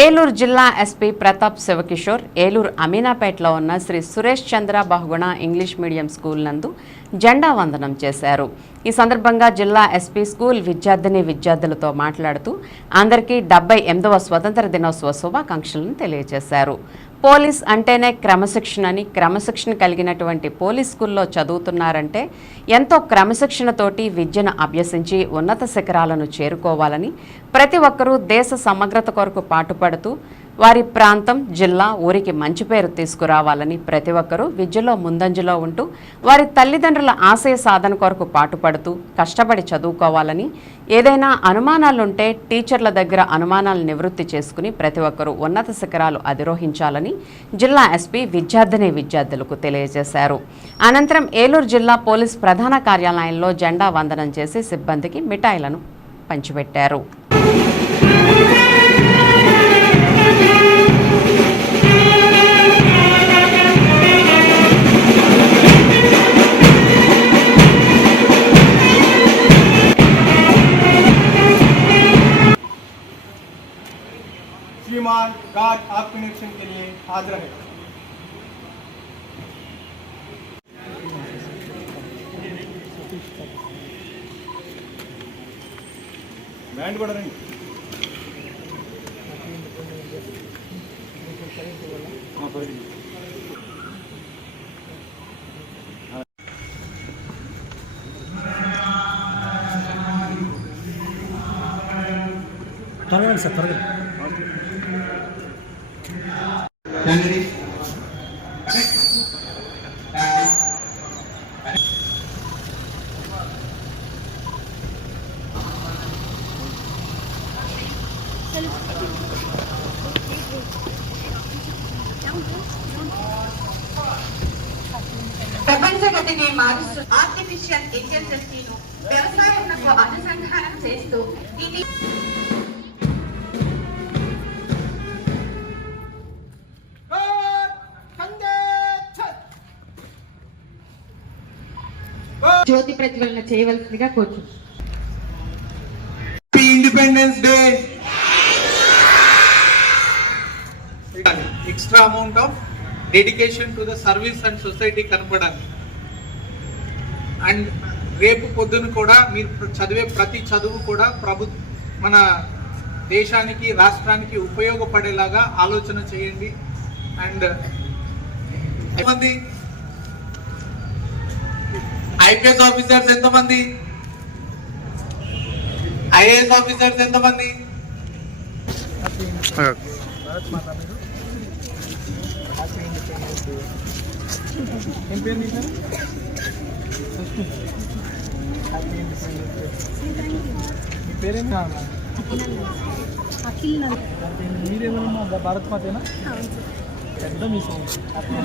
ఏలూరు జిల్లా ఎస్పీ ప్రతాప్ శివకిషోర్ ఏలూరు అమీనాపేటలో ఉన్న Sri Suresh Chandra Bahuguna English medium school నందు జెండా వందనం చేశారు. ఈ సందర్భంగా జిల్లా ఎస్పీ స్కూల్ విద్యార్థిని విద్యార్థులతో మాట్లాడుతూ అందరికీ డెబ్బై ఎనిమిదవ స్వతంత్ర దినోత్సవ శుభాకాంక్షలను తెలియజేశారు. పోలీస్ అంటేనే క్రమశిక్షణ అని క్రమశిక్షణ కలిగినటువంటి పోలీస్ స్కూల్లో చదువుతున్నారంటే ఎంతో క్రమశిక్షణతోటి విద్యను అభ్యసించి ఉన్నత శిఖరాలను చేరుకోవాలని ప్రతి ఒక్కరూ దేశ సమగ్రత కొరకు పాటుపడుతూ వారి ప్రాంతం జిల్లా ఊరికి మంచి పేరు తీసుకురావాలని ప్రతి ఒక్కరూ విద్యలో ముందంజలో ఉంటూ వారి తల్లిదండ్రుల ఆశయ సాధన కొరకు పాటుపడుతూ కష్టపడి చదువుకోవాలని ఏదైనా అనుమానాలుంటే టీచర్ల దగ్గర అనుమానాలు నివృత్తి చేసుకుని ప్రతి ఒక్కరూ ఉన్నత శిఖరాలు అధిరోహించాలని జిల్లా ఎస్పీ విద్యార్థిని విద్యార్థులకు తెలియజేశారు. అనంతరం ఏలూరు జిల్లా పోలీస్ ప్రధాన కార్యాలయంలో జెండా వందనం చేసి సిబ్బందికి మిఠాయిలను పంచిపెట్టారు. कार आपके निरीक्षण के लिए हाजिर है। बैंड बढ़ रही हाँ। பரவாயில்ல சார் త్వరగా ప్రపంచగతిని మారుస్తూ ఆర్టిఫిషియల్ ఇంటెలిజెన్స్ ను వ్యవసాయంలో అనుసంధానం చేస్తూ ఇది జ్యోతి ప్రజ్వలన చేయవలసిందిగా కోరుతున్నాను independence day extra amount of dedication to the service and society కనపడాలి అండ్ రేపు పొద్దున కూడా మీరు చదివే ప్రతి చదువు కూడా ప్రభు మన దేశానికి రాష్ట్రానికి ఉపయోగపడేలాగా ఆలోచన చేయండి. అండ్ ఎంతమంది ఐపీఎస్ ఆఫీసర్స్ ఎంతమంది? ఐఏఎస్ ఆఫీసర్స్ ఎంతమంది? పేరేమి మీరేమన్నా భారత్ మాతేనా? పెద్ద మీ హ్యాపీ